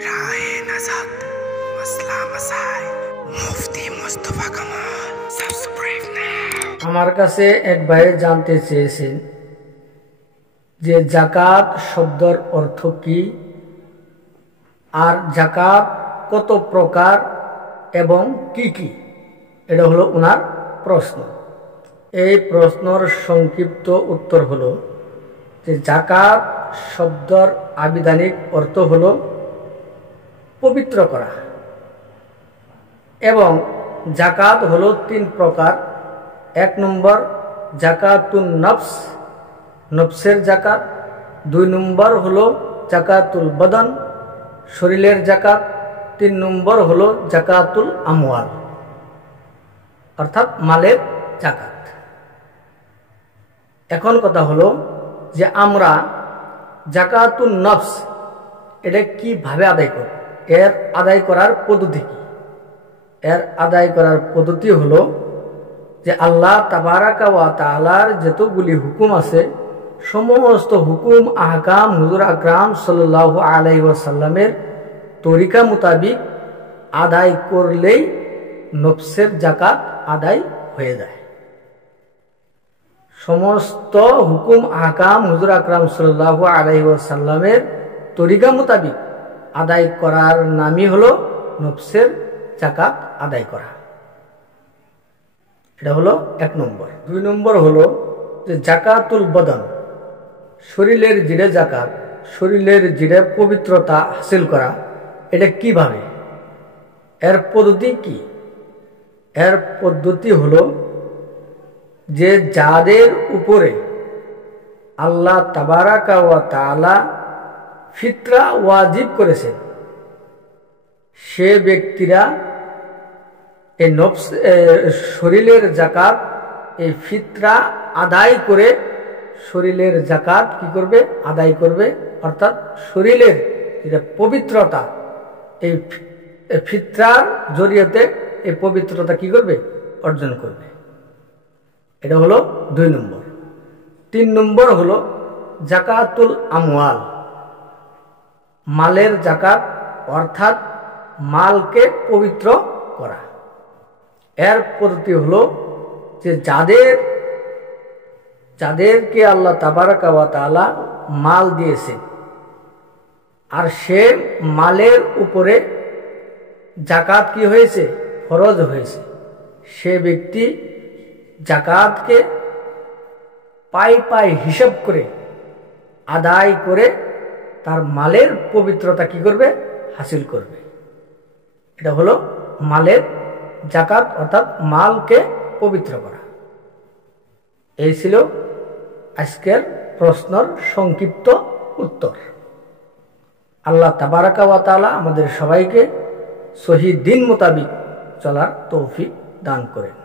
রাহে নাজাত মাসলা মাসাইল মুফতি মুস্তাফা কামাল সাবস্ক্রাইব নাও। আমার কাছে এক ভাই জানতে চেয়েছেন যে যাকাত শব্দের অর্থ কি, আর যাকাত কত প্রকার এবং কি কি, এটা হলো ওনার প্রশ্ন। এই প্রশ্নের সংক্ষিপ্ত উত্তর হলো যে যাকাত শব্দের আবিধানিক অর্থ হলো পবিত্র করা, এবং যাকাত হলো তিন প্রকার। এক নম্বর জাকাতুন নফস, নফসের জাকাত। দুই নম্বর হলো জাকাতুল বদন, শরীরের জাকাত। তিন নম্বর হলো জাকাতুল আমওয়াল, অর্থাৎ মালের জাকাত। এখন কথা হলো যে আমরা জাকাতুন নফস এটা কিভাবে আদায় করব, এর আদায় করার পদ্ধতি কি? এর আদায় করার পদ্ধতি হলো যে আল্লাহ তাবারাকা ওয়া তাআলার যতগুলি হুকুম আছে, সমস্ত হুকুম আহকাম হুজুর আকরাম সাল্লাল্লাহু আলাইহি ওয়াসাল্লামের তরিকা মোতাবিক আদায় করলেই নফসের জাকাত আদায় হয়ে যায়। সমস্ত হুকুম আহকাম হুজুর আকরাম সাল্লাল্লাহু আলাইহি ওয়াসাল্লামের তরিকা মোতাবিক আদায় করার নামই হলো নফসের জাকাত আদায় করা। এটা হলো এক নম্বর। দুই নম্বর হলো যে জাকাতুল বদন, শরীরের জিরে জাকাত, শরীরের জিরে পবিত্রতা হাসিল করা। এটা কিভাবে, এর পদ্ধতি কি? এর পদ্ধতি হলো যে যাদের উপরে আল্লাহ তাবারাকা ওয়া তাআলা ফিতরা ওয়াজিব করেছেন, সে ব্যক্তিরা এই নফস শরীরের জাকাত, এই ফিতরা আদায় করে শরীরের জাকাত কি করবে? আদায় করবে। অর্থাৎ শরীরের যেটা পবিত্রতা, এই ফিতরার জরিয়তে এই পবিত্রতা কি করবে? অর্জন করবে। এটা হলো দুই নম্বর। তিন নম্বর হলো জাকাতুল আমওয়াল, মালের জাকাত, অর্থাৎ মালকে পবিত্র করা। এর পদ্ধতি হলো যে যাদেরকে আল্লাহ তাবারাকা ওয়া তাআলা মাল দিয়েছে, আর সে মালের উপরে জাকাত কি হয়েছে? ফরজ হয়েছে। সে ব্যক্তি জাকাতকে পাই পাই হিসাব করে আদায় করে তার মালের পবিত্রতা কি করবে? হাসিল করবে। এটা হলো মালের জাকাত, অর্থাৎ মালকে পবিত্র করা। এই ছিল আজকের প্রশ্নের সংক্ষিপ্ত উত্তর। আল্লাহ তাবারাকা ওয়া তাআলা আমাদের সবাইকে সহি দিন মোতাবিক চলার তৌফিক দান করেন।